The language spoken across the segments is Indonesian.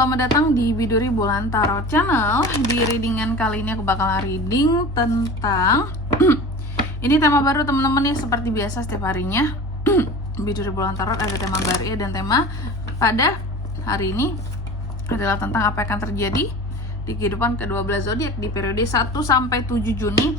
selamat datang di Biduri Bulan Tarot Channel. Di readingan kali ini aku bakal reading tentang ini tema baru teman-teman ya, seperti biasa setiap harinya. Biduri Bulan Tarot ada tema baru ya, dan tema pada hari ini adalah tentang apa yang akan terjadi di kehidupan ke-12 zodiak di periode 1 sampai 7 Juni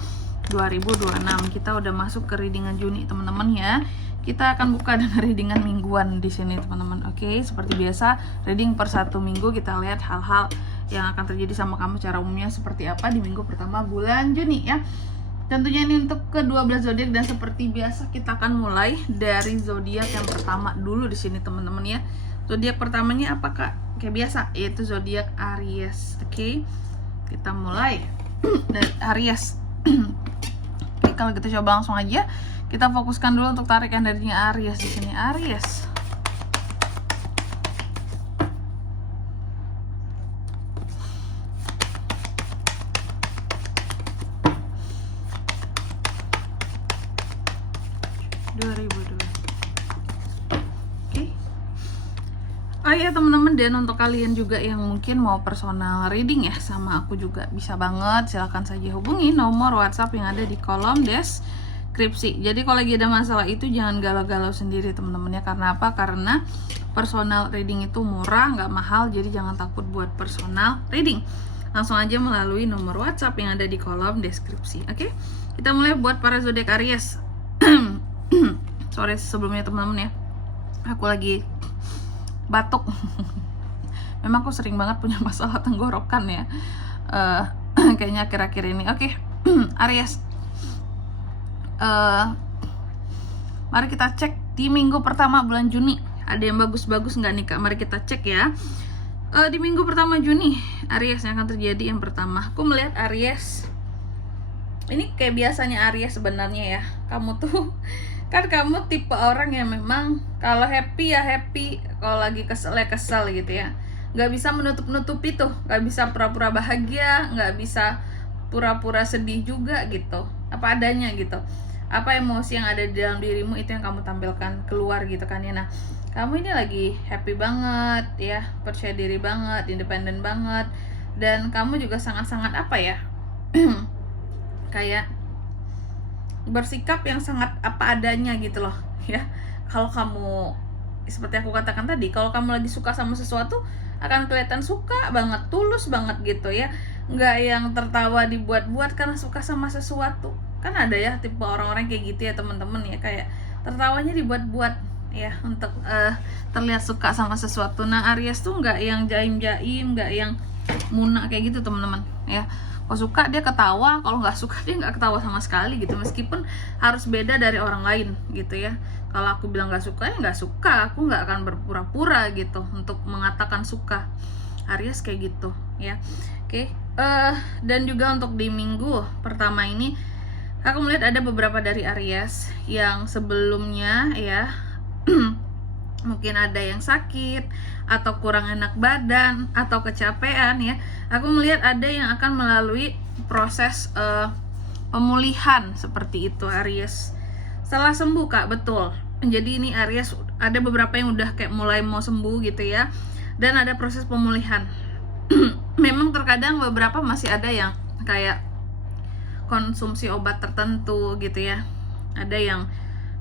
2026. Kita udah masuk ke readingan Juni teman-teman ya. Kita akan buka dengan readingan mingguan di sini teman-teman. Oke, seperti biasa reading per satu minggu kita lihat hal-hal yang akan terjadi sama kamu secara umumnya seperti apa di minggu pertama bulan Juni ya. Tentunya ini untuk ke-12 zodiak, dan seperti biasa kita akan mulai dari zodiak yang pertama dulu di sini teman-teman ya. Zodiak pertamanya apakah kayak biasa, yaitu zodiak Aries. Oke, kita mulai dari Aries. Oke, kalau kita coba langsung aja kita fokuskan dulu untuk tarik energinya Aries di sini. Aries. Oh ya teman-teman, dan untuk kalian juga yang mungkin mau personal reading ya sama aku juga bisa banget, silahkan saja hubungi nomor WhatsApp yang ada di kolom deskripsi. Jadi kalau lagi ada masalah itu jangan galau-galau sendiri teman-teman ya. Karena apa? Karena personal reading itu murah, nggak mahal, jadi jangan takut buat personal reading. Langsung aja melalui nomor WhatsApp yang ada di kolom deskripsi. Oke, kita mulai buat para zodiak Aries. Sorry sebelumnya teman-teman ya, aku lagi batuk. Memang aku sering banget punya masalah tenggorokan ya, kayaknya akhir-akhir ini. Oke, Aries, mari kita cek di minggu pertama bulan Juni. Ada yang bagus-bagus nggak nih kak? Mari kita cek ya. Di minggu pertama Juni, Aries yang akan terjadi. Yang pertama, aku melihat Aries ini kayak biasanya Aries sebenarnya ya. Kamu tuh kan kamu tipe orang yang memang kalau happy ya happy, kalau lagi kesel ya kesel gitu ya. Nggak bisa menutup-nutupi tuh, nggak bisa pura-pura bahagia, nggak bisa pura-pura sedih juga gitu. Apa adanya gitu. Apa emosi yang ada di dalam dirimu itu yang kamu tampilkan keluar gitu kan ya. Nah, kamu ini lagi happy banget ya, percaya diri banget, independen banget, dan kamu juga sangat-sangat apa ya, kayak bersikap yang sangat apa adanya gitu loh ya. Kalau kamu seperti aku katakan tadi, kalau kamu lagi suka sama sesuatu akan kelihatan suka banget, tulus banget gitu ya, nggak yang tertawa dibuat-buat karena suka sama sesuatu. Kan ada ya tipe orang-orang kayak gitu ya teman-teman ya, kayak tertawanya dibuat-buat ya untuk terlihat suka sama sesuatu. Nah, Aries tuh nggak yang jaim-jaim, nggak yang muna kayak gitu teman-teman ya. Kalau suka dia ketawa, kalau nggak suka dia nggak ketawa sama sekali gitu, meskipun harus beda dari orang lain gitu ya. Kalau aku bilang nggak suka ya nggak suka, aku nggak akan berpura-pura gitu untuk mengatakan suka. Aries kayak gitu ya. Oke, dan juga untuk di minggu pertama ini aku melihat ada beberapa dari Aries yang sebelumnya ya mungkin ada yang sakit atau kurang enak badan atau kecapean ya. Aku melihat ada yang akan melalui proses pemulihan seperti itu Aries. Setelah sembuh kak, betul. Jadi ini Aries ada beberapa yang udah kayak mulai mau sembuh gitu ya, dan ada proses pemulihan. Memang terkadang beberapa masih ada yang kayak konsumsi obat tertentu gitu ya. Ada yang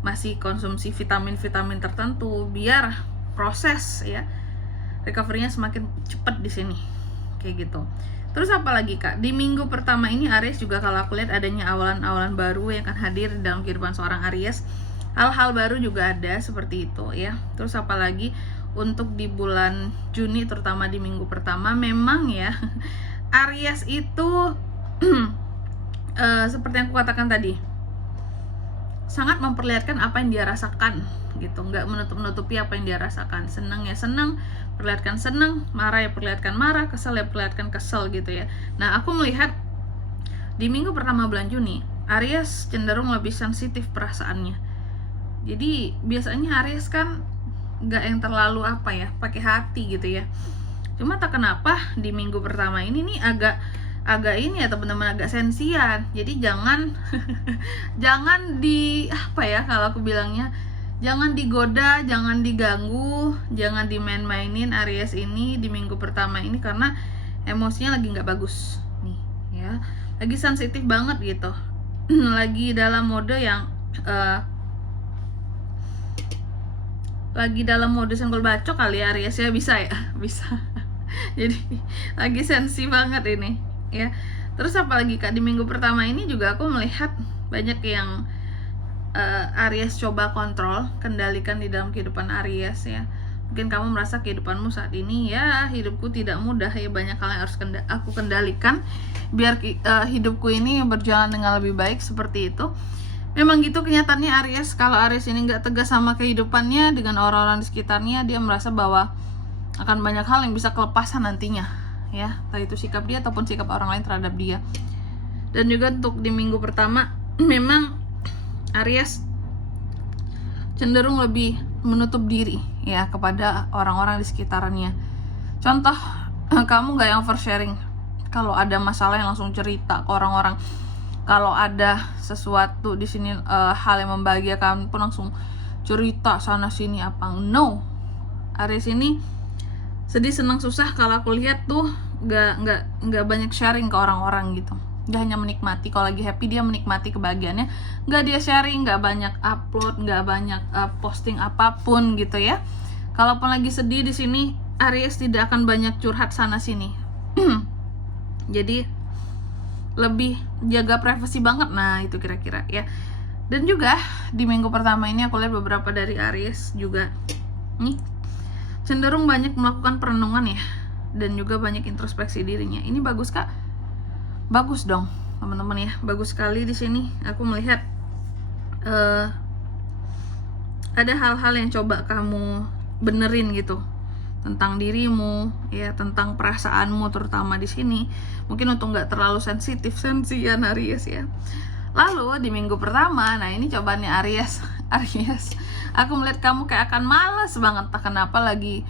masih konsumsi vitamin-vitamin tertentu biar proses ya recovery-nya semakin cepat di sini kayak gitu. Terus apa lagi kak? Di minggu pertama ini Aries juga kalau aku lihat adanya awalan-awalan baru yang akan hadir dalam kehidupan seorang Aries. Hal-hal baru juga ada seperti itu ya. Terus apa lagi untuk di bulan Juni terutama di minggu pertama, memang ya Aries itu seperti yang aku katakan tadi, sangat memperlihatkan apa yang dia rasakan gitu, nggak menutup-nutupi apa yang dia rasakan. Senang ya senang, perlihatkan senang, marah ya perlihatkan marah, kesel ya perlihatkan kesel gitu ya. Nah, aku melihat di minggu pertama bulan Juni Aries cenderung lebih sensitif perasaannya. Jadi biasanya Aries kan nggak yang terlalu apa ya, pakai hati gitu ya. Cuma tak kenapa di minggu pertama ini nih agak ini ya teman-teman, agak sensian. Jadi jangan jangan di apa ya, kalau aku bilangnya Jangan digoda, jangan diganggu, jangan dimain-mainin Aries ini di minggu pertama ini, karena emosinya lagi nggak bagus nih ya, lagi sensitif banget gitu. Lagi dalam mode yang lagi dalam mode senggol bacok kali ya Aries ya, bisa ya, bisa. Jadi lagi sensi banget ini ya. Terus apalagi Kak, di minggu pertama ini juga aku melihat banyak yang Aries coba kontrol, kendalikan di dalam kehidupan Aries ya. Mungkin kamu merasa kehidupanmu saat ini ya, hidupku tidak mudah ya, banyak hal yang harus aku kendalikan biar hidupku ini berjalan dengan lebih baik, seperti itu. Memang gitu kenyataannya Aries. Kalau Aries ini nggak tegas sama kehidupannya dengan orang-orang di sekitarnya, dia merasa bahwa akan banyak hal yang bisa kelepasan nantinya ya, entah itu sikap dia ataupun sikap orang lain terhadap dia. Dan juga untuk di minggu pertama memang Aries cenderung lebih menutup diri ya kepada orang-orang di sekitarnya. Contoh, kamu gak yang oversharing. Kalau ada masalah yang langsung cerita ke orang-orang. Kalau ada sesuatu di sini hal yang membahagiakan pun langsung cerita sana sini apa. No, Aries ini sedih senang susah kalau aku lihat tuh gak banyak sharing ke orang-orang gitu. Dia hanya menikmati, kalau lagi happy dia menikmati kebahagiaannya, nggak dia sharing, nggak banyak upload, nggak banyak posting apapun gitu ya. Kalaupun lagi sedih di sini, Aries tidak akan banyak curhat sana sini. Jadi lebih jaga privasi banget, nah itu kira-kira ya. Dan juga di minggu pertama ini aku lihat beberapa dari Aries juga nih cenderung banyak melakukan perenungan ya, dan juga banyak introspeksi dirinya. Ini bagus Kak. Bagus dong teman-teman ya, bagus sekali. Di sini aku melihat ada hal-hal yang coba kamu benerin gitu tentang dirimu ya, tentang perasaanmu terutama di sini. Mungkin untuk nggak terlalu sensian Aries ya. Lalu di minggu pertama, nah ini cobaannya Aries. Aku melihat kamu kayak akan malas banget, tak kenapa lagi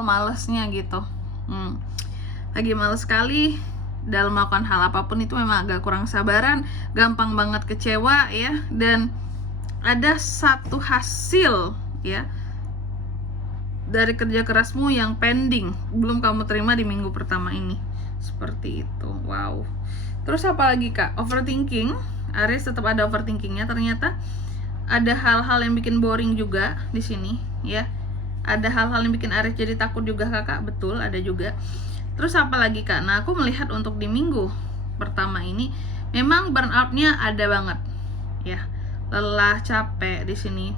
malesnya gitu. Lagi males sekali dalam melakukan hal apapun, itu memang agak kurang sabaran, gampang banget kecewa ya, dan ada satu hasil ya dari kerja kerasmu yang pending belum kamu terima di minggu pertama ini, seperti itu. Wow. Terus apa lagi Kak? Overthinking. Aries tetap ada overthinkingnya. Ternyata ada hal-hal yang bikin boring juga di sini ya. Ada hal-hal yang bikin Aries jadi takut juga Kakak. Betul, ada juga. Terus apa lagi Kak? Nah, aku melihat untuk di minggu pertama ini memang burnout-nya ada banget ya. Lelah, capek di sini,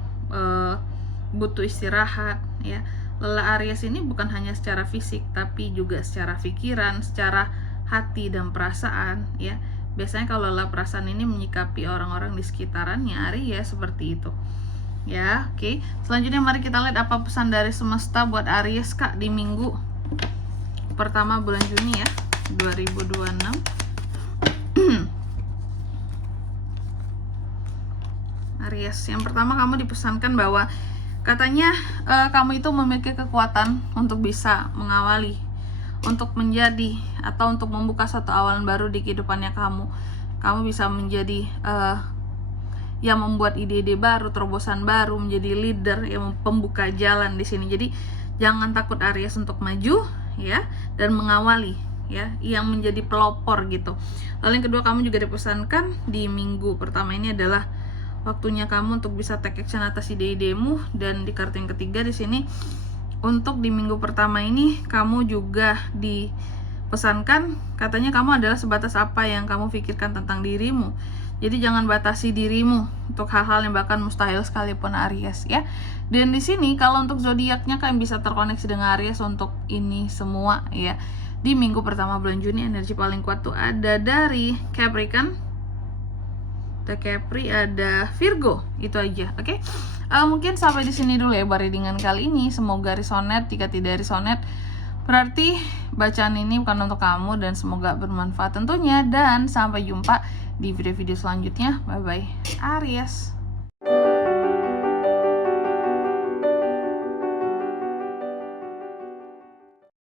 butuh istirahat ya. Lelah Aries ini bukan hanya secara fisik, tapi juga secara pikiran, secara hati dan perasaan ya. Biasanya kalau lelah perasaan ini menyikapi orang-orang di sekitarannya Aries seperti itu. Ya, oke. Selanjutnya mari kita lihat apa pesan dari semesta buat Aries Kak di minggu pertama bulan Juni ya 2026. Aries, yang pertama kamu dipesankan bahwa katanya kamu itu memiliki kekuatan untuk bisa mengawali, untuk menjadi atau untuk membuka satu awalan baru di kehidupannya kamu. Kamu bisa menjadi yang membuat ide-ide baru, terobosan baru, menjadi leader yang pembuka jalan di sini. Jadi jangan takut Aries untuk maju ya, dan mengawali ya, yang menjadi pelopor gitu. Lalu yang kedua, kamu juga dipesankan di minggu pertama ini adalah waktunya kamu untuk bisa take action atas ide-idemu. Dan di kartu yang ketiga di sini, untuk di minggu pertama ini kamu juga dipesankan, katanya kamu adalah sebatas apa yang kamu pikirkan tentang dirimu. Jadi jangan batasi dirimu untuk hal-hal yang bahkan mustahil sekalipun Aries ya. Dan di sini kalau untuk zodiaknya kalian bisa terkoneksi dengan Aries untuk ini semua ya. Di minggu pertama bulan Juni energi paling kuat tuh ada dari Capricorn, Capri, ada Virgo, itu aja. Oke. Mungkin sampai di sini dulu ya readingan kali ini. Semoga resonate. Jika tidak resonate, berarti bacaan ini bukan untuk kamu, dan semoga bermanfaat tentunya. Dan sampai jumpa di video-video selanjutnya. Bye bye Aries.